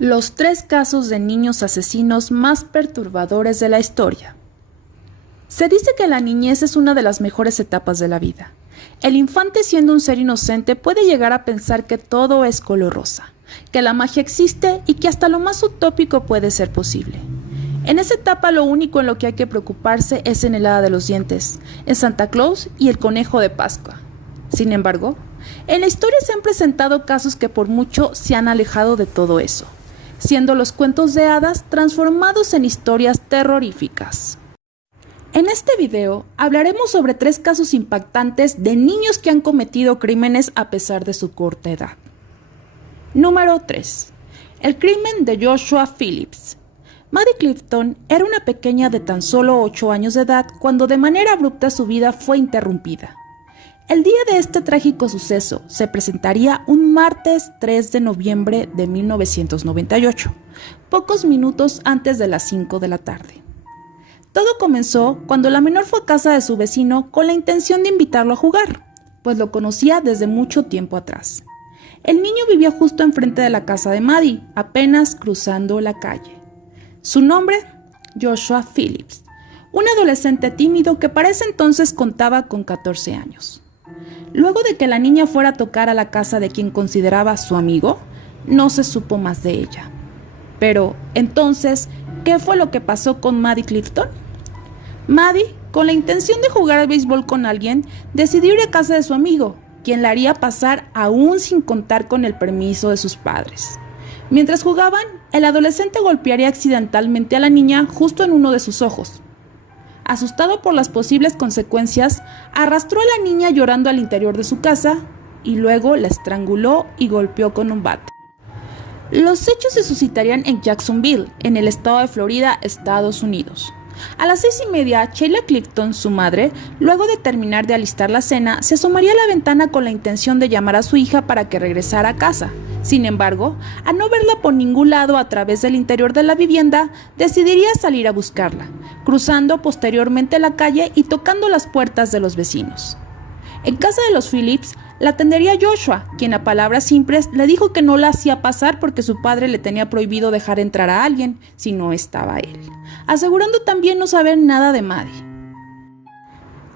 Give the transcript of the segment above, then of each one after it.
Los 3 casos de niños asesinos más perturbadores de la historia. Se dice que la niñez es una de las mejores etapas de la vida. El infante, siendo un ser inocente, puede llegar a pensar que todo es color rosa, que la magia existe y que hasta lo más utópico puede ser posible. En esa etapa lo único en lo que hay que preocuparse es en el hada de los dientes, en Santa Claus y el conejo de Pascua. Sin embargo, en la historia se han presentado casos que por mucho se han alejado de todo eso, siendo los cuentos de hadas transformados en historias terroríficas. En este video hablaremos sobre 3 casos impactantes de niños que han cometido crímenes a pesar de su corta edad. Número 3. El crimen de Joshua Phillips. Maddie Clifton era una pequeña de tan solo 8 años de edad cuando de manera abrupta su vida fue interrumpida. El día de este trágico suceso se presentaría un martes 3 de noviembre de 1998, pocos minutos antes de las 5 de la tarde. Todo comenzó cuando la menor fue a casa de su vecino con la intención de invitarlo a jugar, pues lo conocía desde mucho tiempo atrás. El niño vivía justo enfrente de la casa de Maddie, apenas cruzando la calle. Su nombre, Joshua Phillips, un adolescente tímido que para ese entonces contaba con 14 años. Luego de que la niña fuera a tocar a la casa de quien consideraba su amigo, no se supo más de ella. Pero, entonces, ¿qué fue lo que pasó con Maddie Clifton? Maddie, con la intención de jugar al béisbol con alguien, decidió ir a casa de su amigo, quien la haría pasar aún sin contar con el permiso de sus padres. Mientras jugaban, el adolescente golpearía accidentalmente a la niña justo en uno de sus ojos. Asustado por las posibles consecuencias, arrastró a la niña llorando al interior de su casa y luego la estranguló y golpeó con un bate. Los hechos se suscitarían en Jacksonville, en el estado de Florida, Estados Unidos. A las 6:30, Sheila Clifton, su madre, luego de terminar de alistar la cena, se asomaría a la ventana con la intención de llamar a su hija para que regresara a casa. Sin embargo, al no verla por ningún lado a través del interior de la vivienda, decidiría salir a buscarla, cruzando posteriormente la calle y tocando las puertas de los vecinos. En casa de los Phillips, la atendería Joshua, quien a palabras simples le dijo que no la hacía pasar porque su padre le tenía prohibido dejar entrar a alguien si no estaba él, asegurando también no saber nada de Maddie.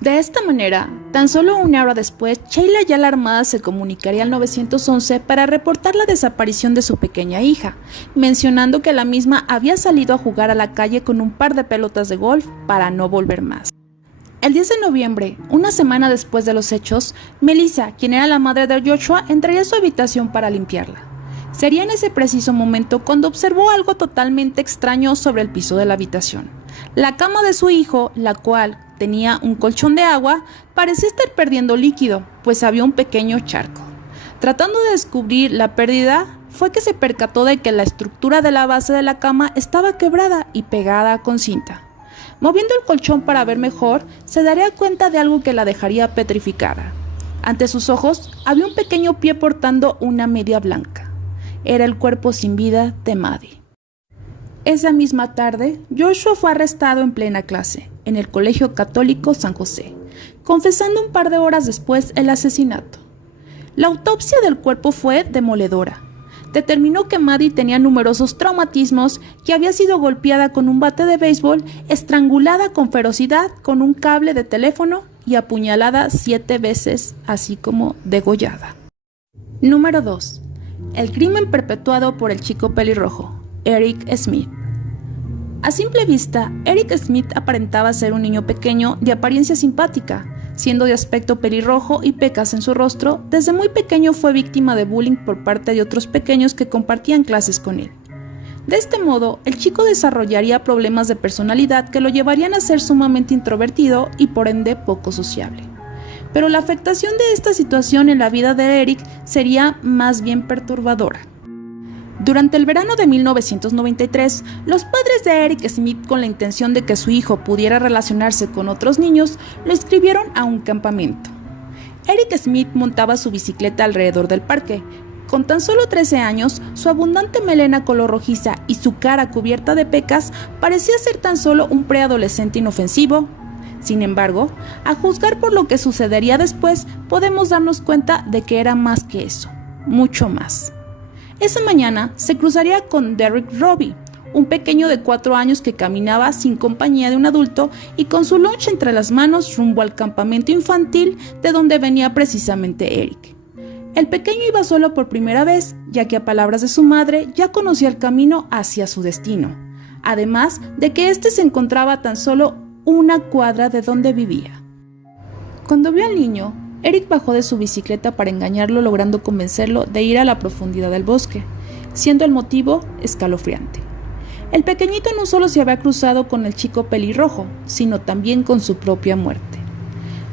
De esta manera, tan solo una hora después, Sheila, ya alarmada, se comunicaría al 911 para reportar la desaparición de su pequeña hija, mencionando que la misma había salido a jugar a la calle con un par de pelotas de golf para no volver más. El 10 de noviembre, una semana después de los hechos, Melissa, quien era la madre de Joshua, entraría a su habitación para limpiarla. Sería en ese preciso momento cuando observó algo totalmente extraño sobre el piso de la habitación. La cama de su hijo, la cual tenía un colchón de agua, parecía estar perdiendo líquido, pues había un pequeño charco. Tratando de descubrir la pérdida, fue que se percató de que la estructura de la base de la cama estaba quebrada y pegada con cinta. Moviendo el colchón para ver mejor, se daría cuenta de algo que la dejaría petrificada. Ante sus ojos había un pequeño pie portando una media blanca. Era el cuerpo sin vida de Maddie. Esa misma tarde, Joshua fue arrestado en plena clase, en el Colegio Católico San José, confesando un par de horas después el asesinato. La autopsia del cuerpo fue demoledora. Determinó que Maddie tenía numerosos traumatismos, que había sido golpeada con un bate de béisbol, estrangulada con ferocidad con un cable de teléfono y apuñalada 7 veces, así como degollada. Número 2. El crimen perpetuado por el chico pelirrojo, Eric Smith. A simple vista, Eric Smith aparentaba ser un niño pequeño de apariencia simpática. Siendo de aspecto pelirrojo y pecas en su rostro, desde muy pequeño fue víctima de bullying por parte de otros pequeños que compartían clases con él. De este modo, el chico desarrollaría problemas de personalidad que lo llevarían a ser sumamente introvertido y por ende poco sociable. Pero la afectación de esta situación en la vida de Eric sería más bien perturbadora. Durante el verano de 1993, los padres de Eric Smith, con la intención de que su hijo pudiera relacionarse con otros niños, lo inscribieron a un campamento. Eric Smith montaba su bicicleta alrededor del parque. Con tan solo 13 años, su abundante melena color rojiza y su cara cubierta de pecas parecía ser tan solo un preadolescente inofensivo. Sin embargo, a juzgar por lo que sucedería después, podemos darnos cuenta de que era más que eso, mucho más. Esa mañana se cruzaría con Derek Robbie, un pequeño de 4 años que caminaba sin compañía de un adulto y con su lunch entre las manos rumbo al campamento infantil de donde venía precisamente Eric. El pequeño iba solo por primera vez, ya que a palabras de su madre ya conocía el camino hacia su destino, además de que éste se encontraba tan solo una cuadra de donde vivía. Cuando vio al niño, Eric bajó de su bicicleta para engañarlo, logrando convencerlo de ir a la profundidad del bosque, siendo el motivo escalofriante. El pequeñito no solo se había cruzado con el chico pelirrojo, sino también con su propia muerte.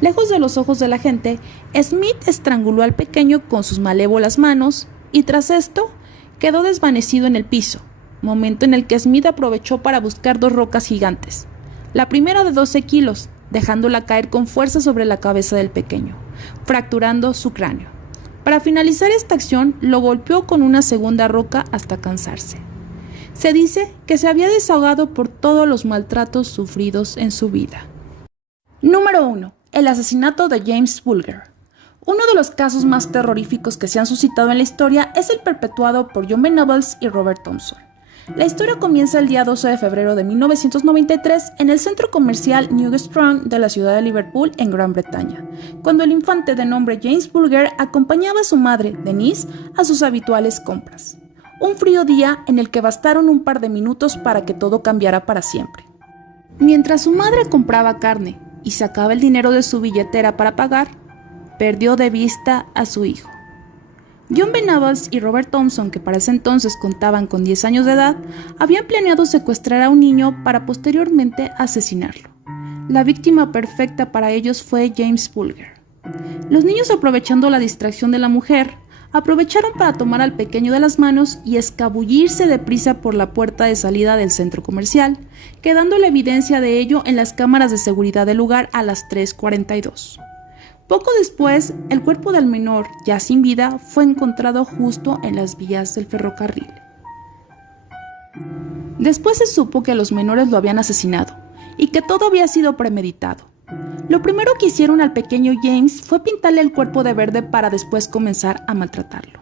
Lejos de los ojos de la gente, Smith estranguló al pequeño con sus malévolas manos y tras esto quedó desvanecido en el piso, momento en el que Smith aprovechó para buscar 2 rocas gigantes, la primera de 12 kilos, dejándola caer con fuerza sobre la cabeza del pequeño, fracturando su cráneo. Para finalizar esta acción, lo golpeó con una segunda roca hasta cansarse. Se dice que se había desahogado por todos los maltratos sufridos en su vida. Número 1. El asesinato de James Bulger. Uno de los casos más terroríficos que se han suscitado en la historia es el perpetuado por John Venables y Robert Thompson. La historia comienza el día 12 de febrero de 1993 en el centro comercial New Strand de la ciudad de Liverpool, en Gran Bretaña, cuando el infante de nombre James Bulger acompañaba a su madre, Denise, a sus habituales compras. Un frío día en el que bastaron un par de minutos para que todo cambiara para siempre. Mientras su madre compraba carne y sacaba el dinero de su billetera para pagar, perdió de vista a su hijo. John Venables y Robert Thompson, que para ese entonces contaban con 10 años de edad, habían planeado secuestrar a un niño para posteriormente asesinarlo. La víctima perfecta para ellos fue James Bulger. Los niños, aprovechando la distracción de la mujer, aprovecharon para tomar al pequeño de las manos y escabullirse deprisa por la puerta de salida del centro comercial, quedando la evidencia de ello en las cámaras de seguridad del lugar a las 3:42. Poco después, el cuerpo del menor, ya sin vida, fue encontrado justo en las vías del ferrocarril. Después se supo que los menores lo habían asesinado y que todo había sido premeditado. Lo primero que hicieron al pequeño James fue pintarle el cuerpo de verde para después comenzar a maltratarlo.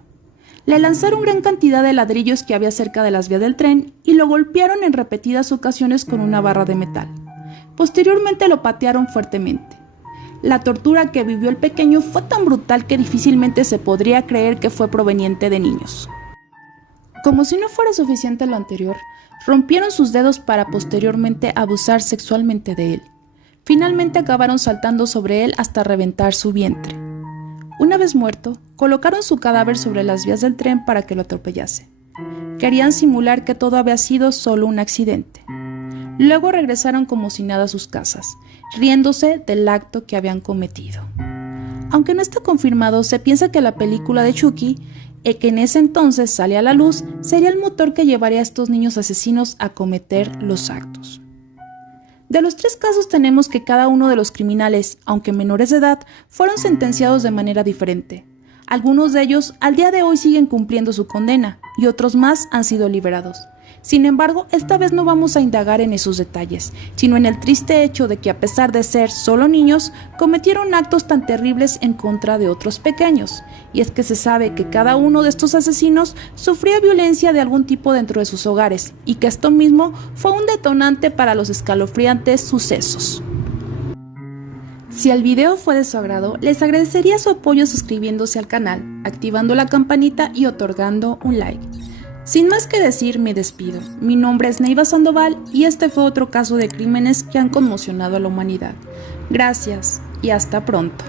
Le lanzaron gran cantidad de ladrillos que había cerca de las vías del tren y lo golpearon en repetidas ocasiones con una barra de metal. Posteriormente lo patearon fuertemente. La tortura que vivió el pequeño fue tan brutal que difícilmente se podría creer que fue proveniente de niños. Como si no fuera suficiente lo anterior, rompieron sus dedos para posteriormente abusar sexualmente de él. Finalmente acabaron saltando sobre él hasta reventar su vientre. Una vez muerto, colocaron su cadáver sobre las vías del tren para que lo atropellase. Querían simular que todo había sido solo un accidente. Luego regresaron como si nada a sus casas, riéndose del acto que habían cometido. Aunque no está confirmado, se piensa que la película de Chucky, que en ese entonces sale a la luz, sería el motor que llevaría a estos niños asesinos a cometer los actos. De los 3 casos tenemos que cada uno de los criminales, aunque menores de edad, fueron sentenciados de manera diferente. Algunos de ellos al día de hoy siguen cumpliendo su condena y otros más han sido liberados. Sin embargo, esta vez no vamos a indagar en esos detalles, sino en el triste hecho de que a pesar de ser solo niños, cometieron actos tan terribles en contra de otros pequeños. Y es que se sabe que cada uno de estos asesinos sufría violencia de algún tipo dentro de sus hogares, y que esto mismo fue un detonante para los escalofriantes sucesos. Si el video fue de su agrado, les agradecería su apoyo suscribiéndose al canal, activando la campanita y otorgando un like. Sin más que decir, me despido. Mi nombre es Neiva Sandoval y este fue otro caso de crímenes que han conmocionado a la humanidad. Gracias y hasta pronto.